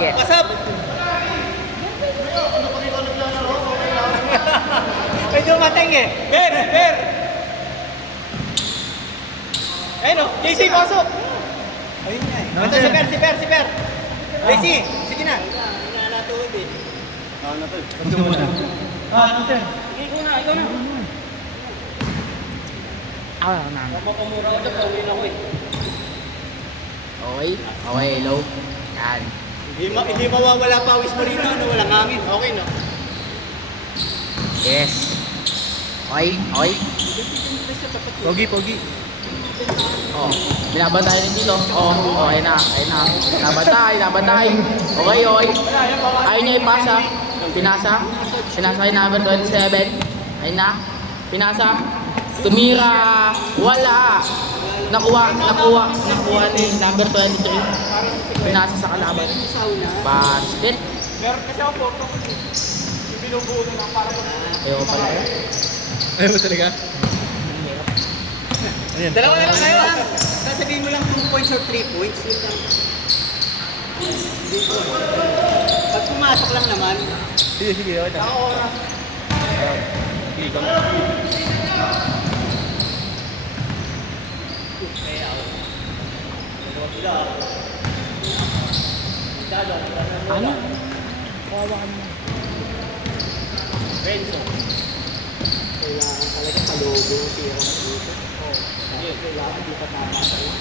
Sige. Pasap! Medyo mateng eh. Ber! Ayun o, JC, pasok! Ayun nga eh. Ito si Per. JC, sige na. Inaalatuod eh. Ano to? Ito muna. Sir. Ikaw na. Ako na. Makamura ka dyan, pauwi na ko eh. Okay, hello. Yan. Hindi mawawala pawis mo rito, ano, walang hangin. Okay, no? Yes. Okay. Pogi. Oh, binabantay rin dito. Oh, ayun na. Nabantay. Okay. Ayun niya ipasa. Pinasa kay number 27. Ayun na. Pinasa. Tumira. Wala. Nakuha ni number 23. Pinasa sa kalaban. Basket. Meron kasi ako photo. Yung binubuo na lang para Ayaw pala. Ayaw talaga? Dalawa na lang kayo ha. Sasabihin mo lang 2 points or 3 points. Yun lang. Pag pumasok lang naman. Sige, okay na. Ako oras. Ano? Kawawa ka naman. Renzo. Kailangan talaga sa logo yung tira dito. Kailangan hindi pa tama sa rin.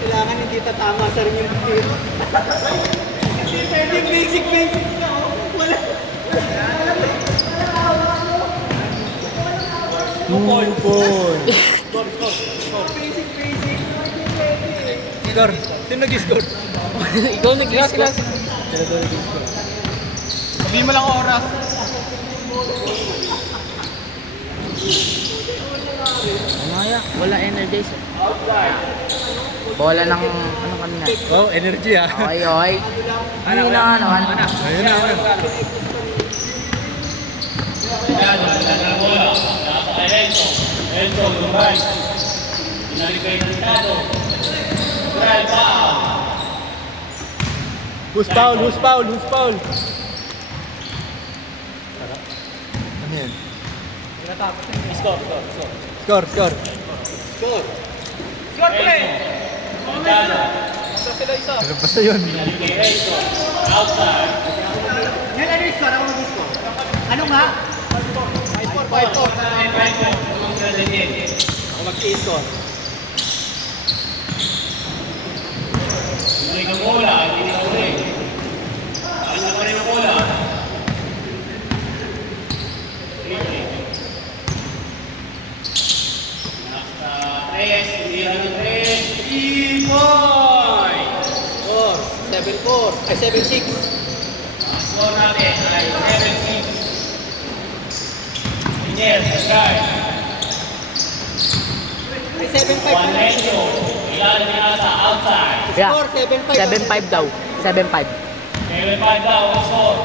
Kailangan hindi pa tama sa rin yung tira. Hindi pwedeng basic na. Wala. 2 points. Score. Sino nag-score? Ikaw nag-score. Sabihin mo lang oras. Ano kaya? Wala energies eh. Bola ng ano kanina. Oh, energy ah. Okay. Hindi na ano. Ayun na. Enzo, Dubai. Binalik kayo ng Tado. Drive out. Who's foul? Ano yan? Score. Score. Score play. Tado. Basta yun. Binalik kay Enzo. Outside. Yan ano yung score? Ako mag-score. Ano nga? 5-4. Ako mag-score. Binalik ang bola. Hindi na uli. Akin na pa rin ang bola. Nasa 3. Hindi na ng 3. 3 points. 7-4. Ay, 7-6. Ang score natin ay 7-6. Daniel, drive. Ay, 7-5. Juan Renzo. Ilalim niya nasa outside. Yeah. Score, 7-5. 7-5 daw. 7-5. 7-5 daw ang score.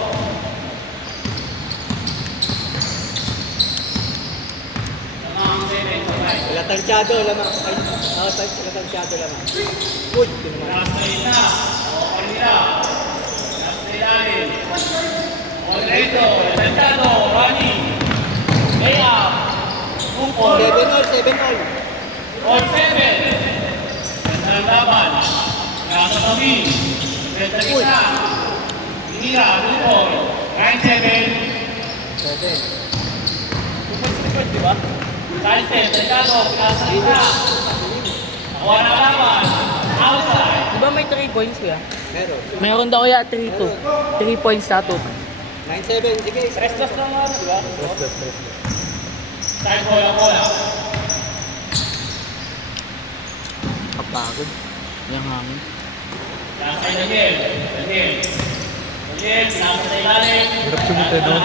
Tama ang 7 sa 5. Latansyado lamang. Ay, latansyado lamang. Good. Nasa ina. O kanila. Nasa ilalim. Juan Renzo. Lantado. Ronnie. Layup. 2 points. 7-all. All 7. Gandang laban. Nasa tabi. Sa gitna. Pinira. 2 points. 9-7. 7. Di ba? Sanchez, Delgado, nasa gitna. Nakuha na laban. Outside. Di ba may 3 points kuya? Meron. Meron daw kaya 3-2. 3 points na to. 9-7. Sige. Restless lang nga, di ba? Side bola. Kapagod. Yung hangin. Nasa kay Daniel, nasa sa ilalim. Hirap sumunod no?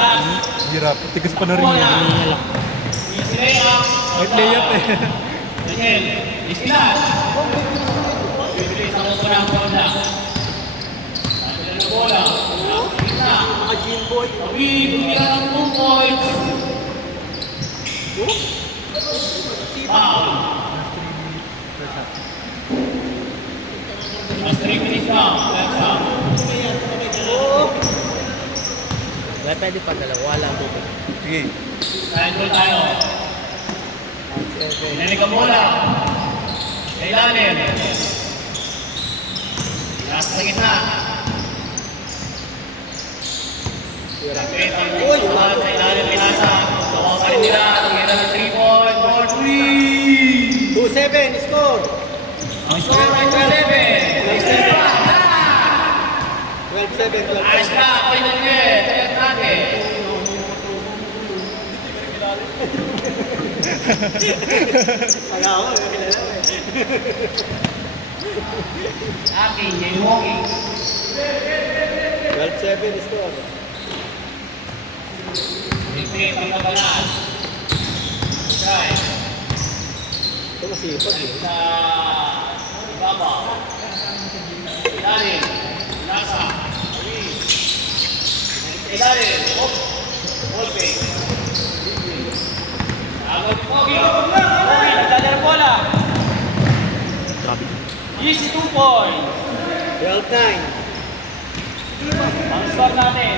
Hirap. Tigas pa na rin yun. Kanina lang. Easy layup. May play-up eh. Daniel, easy lang. Bibilis ang upo ng bola. Nasa na bola. Nasa gitna. Mga Jimboy. Tabi, bumira ng 2 points. Foul. Mas 3 minutes lang. Alexa. Wala, pwede pa dalawa. Wala ang bubig. Sige. Triangle tayo. Pinalig ang bola. Sa ilalim. Nasa sa gitna. Rapid ang bola sa ilalim pinasa. Gawa pa rin nila. Tumira ng 3 point. Ball 3. 2-7, score. Ang score ay 2-7. 12-7, 12-7. Ayos na. Final game. Tignan natin. Wala ako, nakilala ko eh. Aking jaywalking. 12-7, score. Repeat ang kabalan. Drive. Ito masipag eh. Sa ibaba. Ilalim. Nasa. Ilalim. Hop. Ball fake. Agad Pogi. Pogi, nagdala ng bola. Easy 2 points. 12-9. Ang score natin.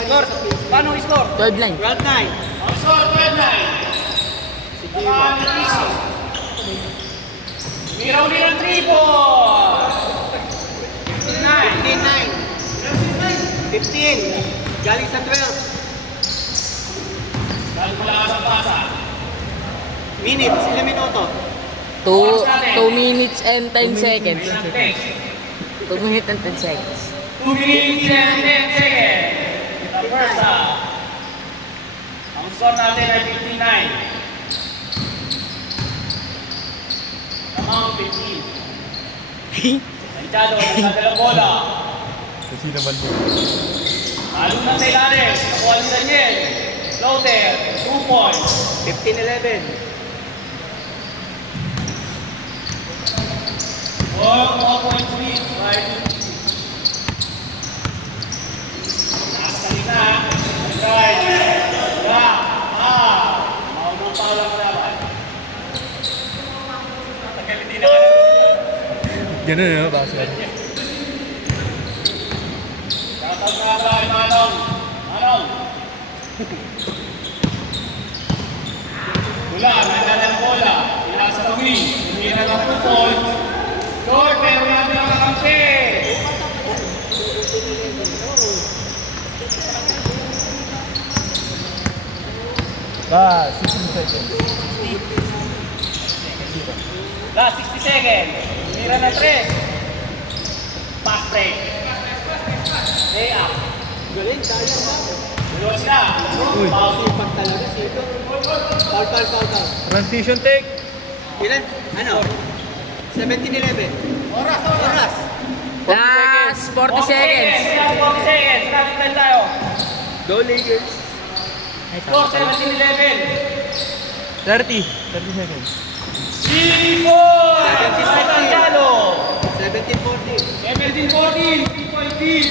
Score. Paano ang score? 12-9. 12-9. Ang score 12-9. Tamaan ng easy. Miraw din ang 3 points. 15-9. 15. Galing sa 12. Dahil wala ka sa pasa. Minutes, ilang minuto? 2 minutes and 10 seconds. Ng text. 2 minutes and 10 seconds. 2 minutes and 10 seconds. The first half. Ang score natin ay 59. Amount 15. Santiago, nagdadala bola. Kasi naman mo. Halo na sa ilalim. Nakuha ni Daniel. Floater, 2 points. 15-11. 4 points lead. Right. Nasa gitna. Right. Maunang paula ang laban. Tagal-hindi na ka na. Ganun na, basta. Shoutout nga ba kay Manong? Manong! Mula, nagdala ng bola. Inasa sa wing. Humira ng 2 points. Short, pero natin ang kakampi. Ba, 16 seconds. Last 60 seconds. Humira ng 3. Pass break. Lay up. Galing, tayo ba? Dalawa sila. Uy. Foul. Sipag talaga, sipag. Foul. Transition take. Ilan? Ano? 17-11. Oras. Last 40 seconds. 40 seconds. Natin tayo. Go Lakers. Score 17-11. 30 seconds. Sipol! Santiago! 17-14. 17-14. 3-point lead.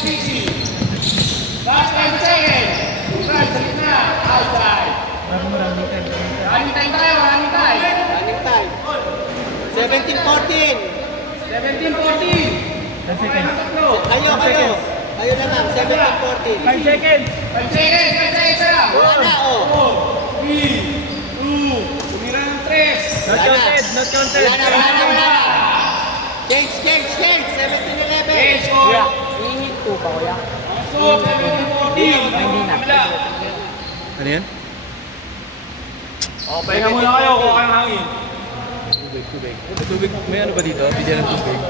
Easy. Last 10 seconds. Right sa gitna. Outside. Marami time. Running time tayo. Running time. Running time. 17-14. 17-14. 10 seconds. Kayo. Kayo na lang. 17-14. 5 seconds. 5 seconds. 5 seconds na. Wala na, oh. 4, 3, 2, tumira ng 3. Not counted. Not counted. Wala na. Change. 17-11. Okay, score. Init 2 pa kuya. Ang score 17-14. Hindi na. Kabila. Ano yan? Pahinga muna kayo kung kayong hangin. Tubig. Tubig. May ano ba dito? Bigyan ng tubig.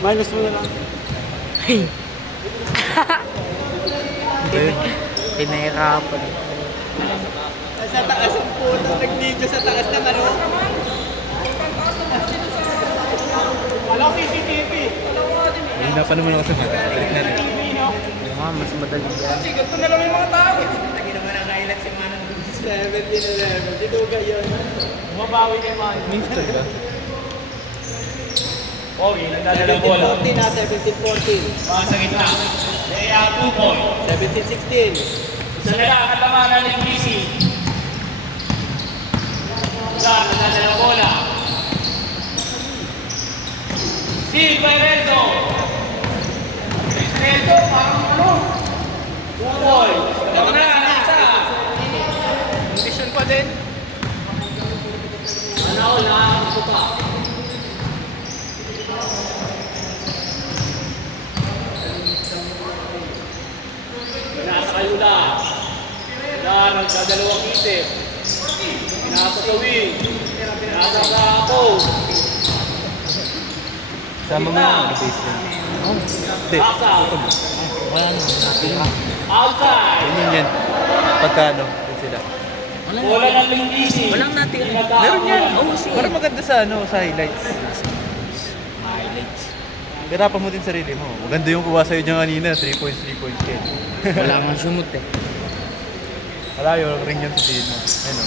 Minus mo na lang. Ba yun? Pinahirapan. Sa taas ang puto. Nag-video sa taas naman, oh. Alam CCTV. Hindi pa naman ako sa mata. Balik na lang. Mas madali yan. Sigat ko na lang yung mga tao. Lagi naman ang highlight si Manang 17-11. Dito kayo. Mabawi kay Manny. Minster ba? Okay, nagdadala ng bola. 17-14 na. 17-14. Mga sa gitna. Lay out 2 points. 17-16. Isa na lang ang laman ng DC. Ulan, nadadala bola. Si Renzo. Renzo, parang ano? Uboy. Tama na, nasa. Condition pa din. Ano, lang ito pa. Nasa kayo lang. Wala, nagdadalawang isip. Nasa sa wing. Nasa sa ako. Sama mo yung baseline. Hindi. Nasa. Wala na. Natira. Outside. Ganyan yan. Pagkano? Yun sila. Wala na. Bola ng lingisi. Walang natira. Meron yan. Oo, sige. Para maganda sa sa highlights. Highlights. Hirapan mo din sarili mo. Maganda yung kuha sa'yo dyan kanina. 3 points, 3 points yan. Wala nga sumut eh. Wala yun. Ring yan sa Dino. Ayun o.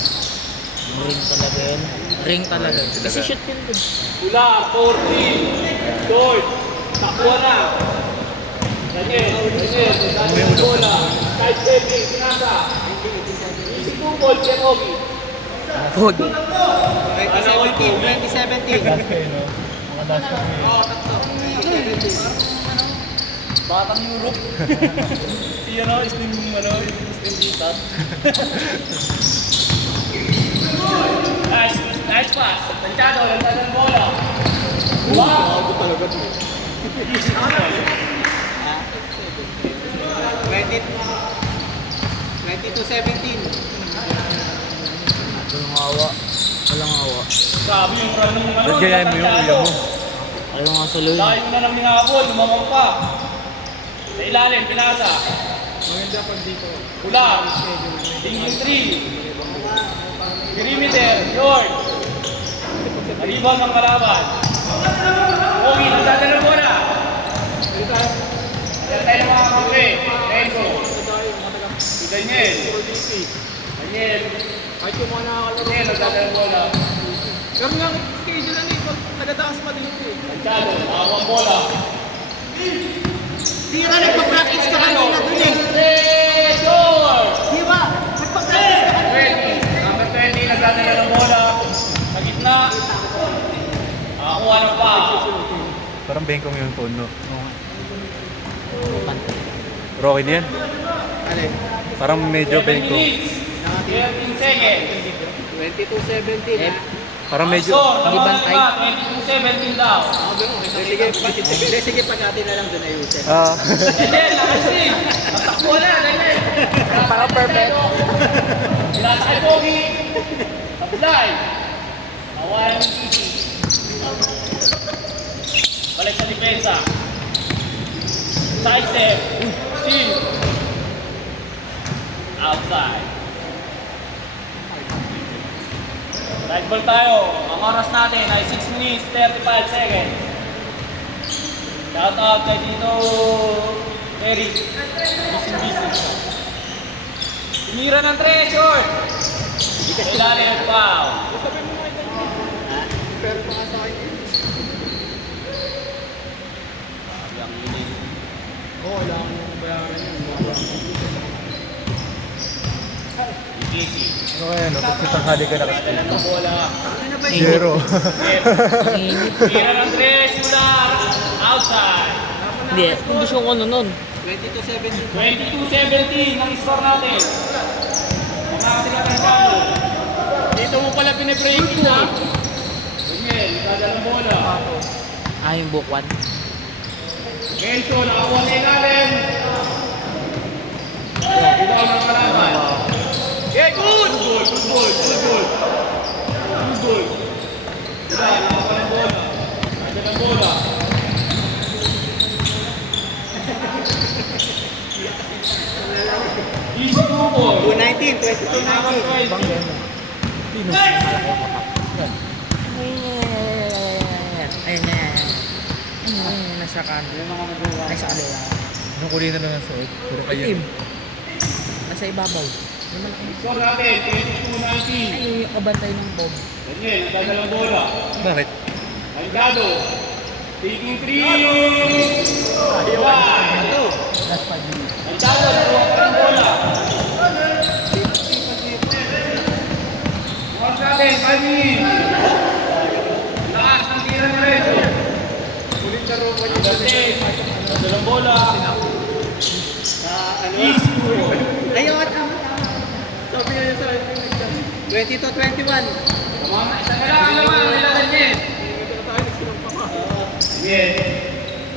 Ring talaga yan. Ring talaga. Ring talaga. Kasi shoot yun dun. Tula, 40. George. Takbo na. Ganyan. Ganyan. Bola. Side stepping. Pinasa. Easy football. Ogi. Pogi. 2017. Batang Europe. Si Slim Bitas. Nice pass. Tanchado. Lantadan ng bola. Wow. Easy football. 22-17. Walang hawa. Walang hawa. Sabi yung run ng ano. Ba't gayahin mo yung uya mo? Ayaw nga sa loy. Layo mo na lang ninabol. Lumamang pa. Sa ilalim. Pinasa. Maganda pag dito. Ulang. Tingin 3. Perimeter. George. Rebound ng kalaban. Ogi. Nagdadala mo na. Ayan tayo mga kampi. Renzo. Si Daniel. Daniel. Kahit yung mga nakakalaro. Daniel. Nagdadala mo na. Pero nga, schedule na eh. Pag nagataas madilim eh. Tanchado. Nakawang bola. Di ka nagpa-practice ka kanina dun eh. George. Di ba? Nagpa-practice ka kanina. 20. Number 20. Nagdadala ng bola. Sa gitna. Nakakuha ng pa. Parang bengkong yung phone, no? Pantay. Rocky din yan. Alin? Parang medyo 7 bengkong. minutes. 13 seconds. 22-17 Eh, ha. Parang medyo... Score, Hindi bantay. 22-17 daw. Sige, pag natin na lang dun ayusin. Ah. And then, nakasig. Tatakbo na, ganyan. Parang perfect. Nasa kay Pogi. Sablay. Awayan ng Titi. Balik sa depensa. Side step. Steve. Outside. Right ball tayo. Ang oras natin ay 6 minutes 35 seconds. Shout out kay Tito Eric. Busy. Tumira ng 3, short. Ilalim, foul. Pero mga sa akin eh. Yang ini. Oo, wala akong bayaran yun. Easy. Ano kaya, no? Pag sitanghali ka Dala ng nakastil. bola. Zero. Ang init. Tira ng 3, mula outside. Hindi, kondisyon ko nun. 22-17. 22-17 ang score natin. Mga sila Tanchado. Dito mo pala pinibreaking na. Daniel, nagdadala ng bola. Ah, yung bukwan. Kenzo, nakakuha sa ilalim. Ibaw ng kalaban. Yeah, good! Good goal. Wala, nakakuha ng bola. Nagdadala ng bola. Easy football. 2-19, 22-19. Ayun na. Ayun, nasa kanila. Nasa kanila. Anong kulay na lang ang suot? Puro kayo. Itim. Nasa ibabaw. Yung malaki. Score natin, 22-19. Ayun yung kabantay ng Bob. Daniel, nagdadala ng bola. Bakit? Algado. Taking 3. Iwan. Last 5 minutes. Algado, nakuha ka ng bola. minutes. Lakas ng tira ni Renzo. Dalang bola. Easy ball. Ayun, tama. Sabi niya sa 22-21. Isa na lang naman, nilagan niya. Sige.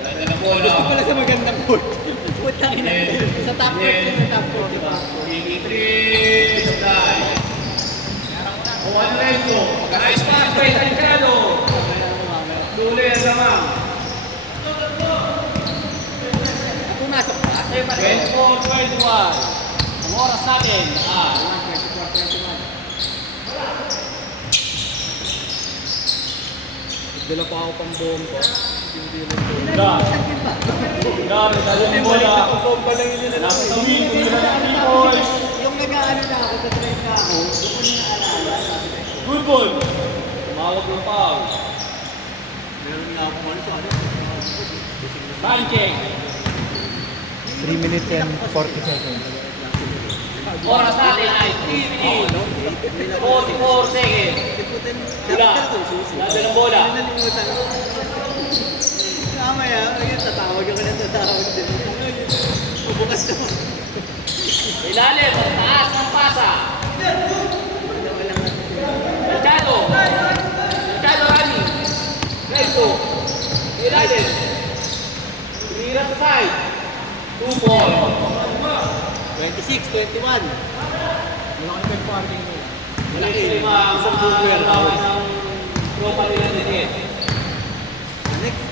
Dalang bola. Gusto ko lang sa magandang court. Putang ina. Sa top court yun, sa top court, diba? 83, supply. Juan Renzo. Nice pass by Tancado. Tuloy ang lamang. Pumasok pa. 24-21. Ang oras natin, Dala pa ako pang bomba. Dami, dalang bola. Nasa sa wing, kumila ng people. Yung nag-aano na ako, na-train na ako, doon ko naalala. Good ball. Tumawag ng foul. Meron nga ako ano. Banking. 3 minutes and 40 seconds. Oras natin ay 3 minutes. 44 seconds. Wala. Dalang bola. Nalimutan ko. Mamaya, ayun, tatawag ako na tatawag din. Bukas naman. Ilalim, ang taas ng pasa. Machado. Machado Rani. Renzo. Ilalim. Tumira sa side. 2 ball. 26-21. Malaki ang mga lawan ng tropa nila din. Next.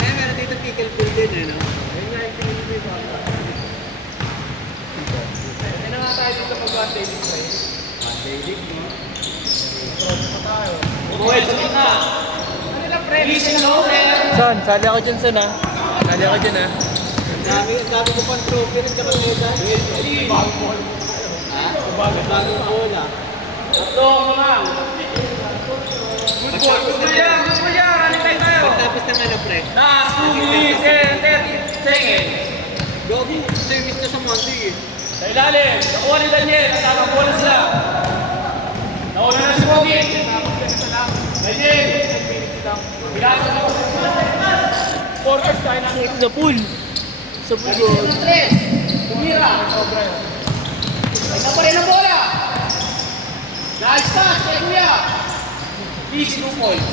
Kaya meron dito pickle pool din, eh, no? Ayun nga yung pickle pool ba? Ayun na nga tayo dito pag-one day league ba yun? One day league, no? Buhay sa gitna. Release and loader. Son, sali ako dyan, son, ha? Sali ako dyan, ha? Ang dami ko pang trophy rin sa kanila. Ha? Bago ko bola. Tatlo mo lang. Good ball. Good ball yan. Good ball yan. Running time tayo. Pagtapos ng ano, pre? Last 2 minutes and 30 seconds. Gogi, service na sa Monday, eh. Sa ilalim. Nakuha ni Daniel. Tatang bola sila. Nauna na si Pogi. Daniel. Bilasa mo. Porters tayo na. Sa pool. Sa pool. Tumira. Isa pa rin ang bola. Nice pass. Kay Kuya. Easy 2 points.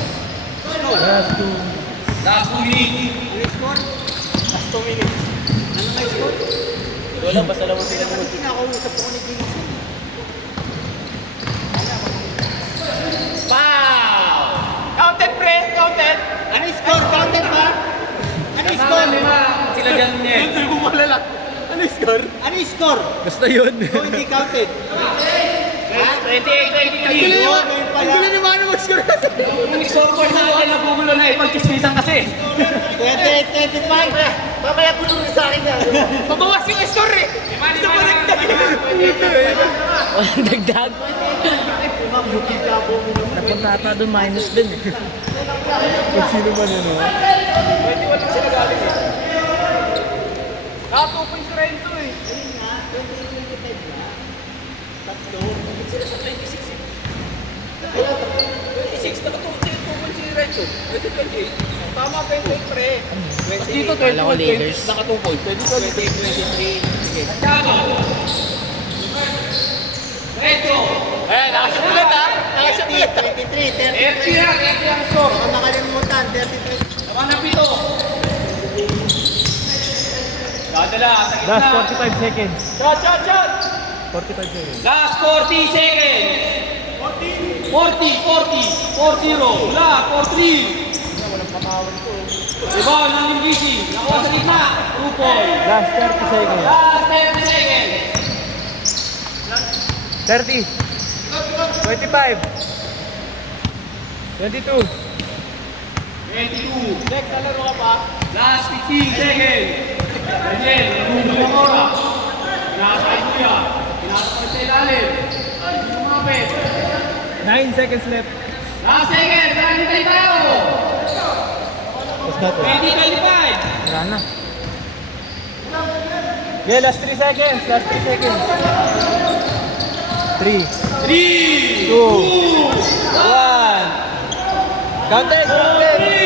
Last 2 minutes. Ano yung score? Last 2 minutes. Ano nga yung score? Wala, basta lang Sila pa rin kinakausap ako ni Jason. Foul! Counted, pre! Counted! Ano yung score? Counted ba? Ano yung score? Sila dyan niya. Hindi ko malala. Ano yung score? Ano yung score? Basta yun. O hindi counted? Ha? 28-23. Oo, ngayon pala. Hindi na naman mag-score kasi. Yung scoreboard natin nagugulo na ipagkismisan kasi. 28-25. Mamaya pulo rin sa akin na. Mabawas yung score eh! Isa pa rin Walang dagdag. Napunta ata doon minus din eh. Kung sino man yun, ha? 21 sila galing eh. Naka-2 points si Renzo eh. Sila sa 26 eh. 26, naka-2 points si Renzo. 28. Tama, 28 pre. Dito Kala ko Lakers. naka-2 points. 23. Sige. Renzo! Eh, nakasya ulit ha! Nakasya ulit! 23, 30 ang score. Baka makalimutan, 33. Tama na pito. Dadala sa gitna. Last 45 seconds. Shot! 45 seconds. Last 40 seconds. 40. 40. 40. Wala. 4-3. Diba, nang yung GC. Nakuha sa gitna. 2 point. Last 30 seconds. Last 10 seconds. 30. 25. 22. 22. Next, laro ka pa. Last 15 seconds. Daniel, nagugulong ang oras. Pinakasakay mo yan. Pinakasakay sa ilalim. Hindi kumapit. 9 seconds left. Last seconds. Running tayo tayo. Tapos na to. 20-25. Wala na. Okay, last 3 seconds. Last 3 seconds. 3, 3, 2, 1. Counted! Counted!